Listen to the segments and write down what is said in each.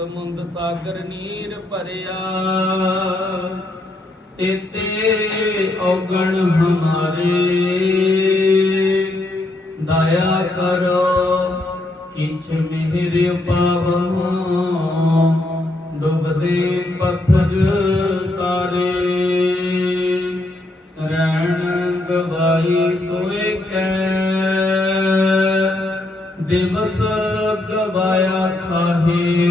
ਸਮੁੰਦ ਸਾਗਰ ਨੀਰ ਭਰਿਆ, ਤੇਤੇ ਔਗਣ ਹਮਾਰੇ। ਦਇਆ ਕਰੋ, ਕਿਛ ਮਿਹਰ ਪਾਵਹੁ, ਡੁਬਦੇ ਪੱਥਰ ਤਾਰੇ। ਰੈਣ ਗਵਾਈ ਸੋਏ ਕੈ, ਦਿਵਸ ਗਵਾਇਆ ਖਾਹੇ।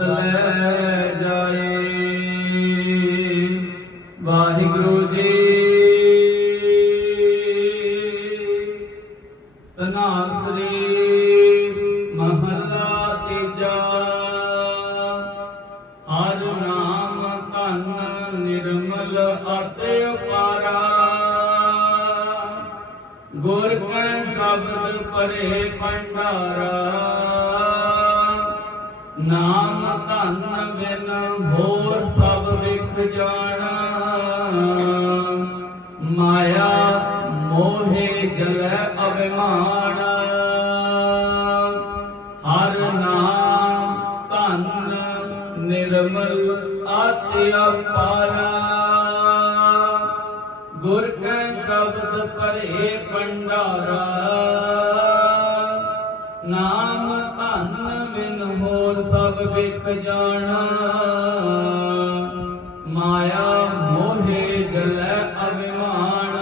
ਬਦਲੇ ਜਾਏ ਵਾਹਿਗੁਰੂ ਜੀ ਤਨਾਸਰੀ ਮਹਲਾ ਤੀਜਾ ਹਰ ਨਾਮ ਧਨ ਨਿਰਮਲ ਅਤੇ ਅਪਾਰਾ ਗੁਰ ਕੈ ਸ਼ਬਦ ਪਰੇ ਭੰਡਾਰਾ ਨਾਮ ਧਨ ਬਿਨ ਹੋਰ ਸਭ ਵਿਖ ਜਾਣਾ। ਮਾਇਆ ਮੋਹੇ ਜਲੈ ਅਭਿਮਾਨ। ਹਰ ਨਾਮ ਧਨ ਨਿਰਮਲ ਅਤਿ ਅਪਾਰਾ। ਗੁਰ ਕੈ ਸ਼ਬਦ ਭਰੇ ਭੰਡਾਰਾ। ਵਿਖ ਜਾਣਾ। ਮਾਇਆ ਮੋਹੇ ਜਲੈ ਅਭਿਮਾਨ।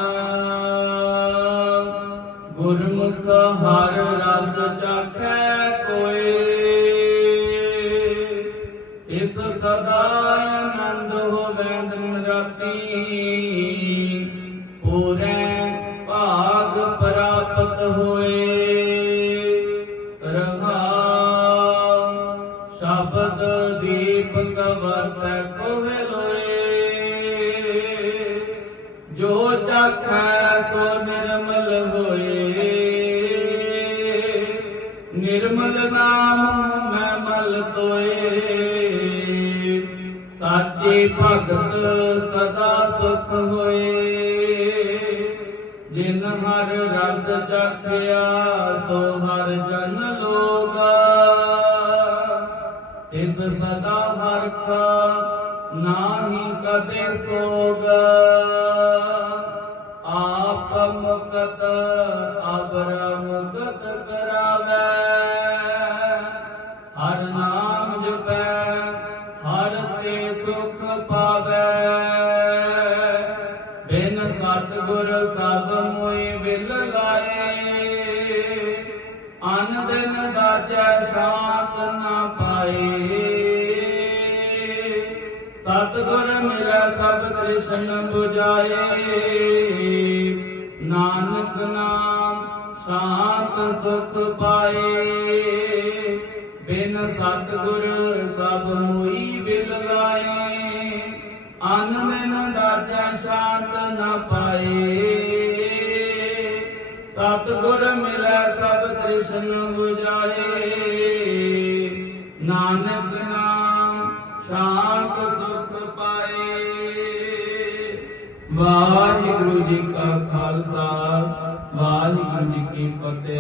ਗੁਰਮੁਖ ਹਰ ਰਸ ਚਾਖੈ ਕੋਏ। ਇਸ ਸਦਾ ਆਨੰਦ ਹੋਵੇ ਦਿਨ ਰਾਤੀ। ਪੂਰੇ ਭਾਗ ਪ੍ਰਾਪਤ ਹੋਏ। ਦੀਪ ਦੀਪਕ ਵਰਤੈ ਲੋਏ। ਜੋ ਚਾਖੈ ਸੋ ਨਿਰਮਲ ਹੋਏ। ਨਿਰਮਲ ਨਾਮ ਮੈਂ ਮਲ ਤੋਏ। ਸਾਚੇ ਭਗਤ ਸਦਾ ਸੁਖ ਹੋਏ। ਜਿਨ ਹਰ ਰਸ ਚਖਿਆ ਸੋ ਹਰ ਜਨ ਤਿਸ ਸਦਾ ਹਰਖ ਨਾਹੀ ਕਦੇ ਸੋਗ। ਆਪ ਮੁਕਤ ਅਬਰ ਮੁਕਤ ਕਰਾਵੇ। ਹਰ ਨਾਮ ਜਪੈ, ਹਰ ਤੇ ਸੁਖ ਪਾਵੇ। ਬਿਨ ਸਤਿਗੁਰ ਸਭ ਮੋਇ ਵਿਲ ਲਾਏ। ਅਨ ਦਿਨ ਦਾਚੈ ਸ਼ਾਂਤ ਨਾ ਪਾਏ ਸਤਿਗੁਰ ਮਿਲੈ ਸਭ ਕ੍ਰਿਸ਼ਨ 부ਜਾਏ ਨਾਨਕ ਨਾਮ ਸ਼ਾਂਤ ਸੁਖ ਪਾਏ। ਬਿਨ ਸਤਿਗੁਰ ਸਭ ਮੋਈ ਬਿਲ ਲਾਏ। ਅਨ ਦਿਨ ਦਾਚੈ ਸ਼ਾਂਤ ਨਾ ਪਾਏ। ਸਤਿਗੁਰ ਮਿਲੈ ਸਭ ਕ੍ਰਿਸ਼ਨ 부ਜਾਏ ਨਾਨਕ ਨਾਮ ਸ਼ਾਂਤ ਸੁਖ ਪਾਏ। ਵਾਹਿਗੁਰੂ ਜੀ ਕਾ ਖਾਲਸਾ ਵਾਹਿਗੁਰੂ ਜੀ ਕੀ ਫਤਿਹ।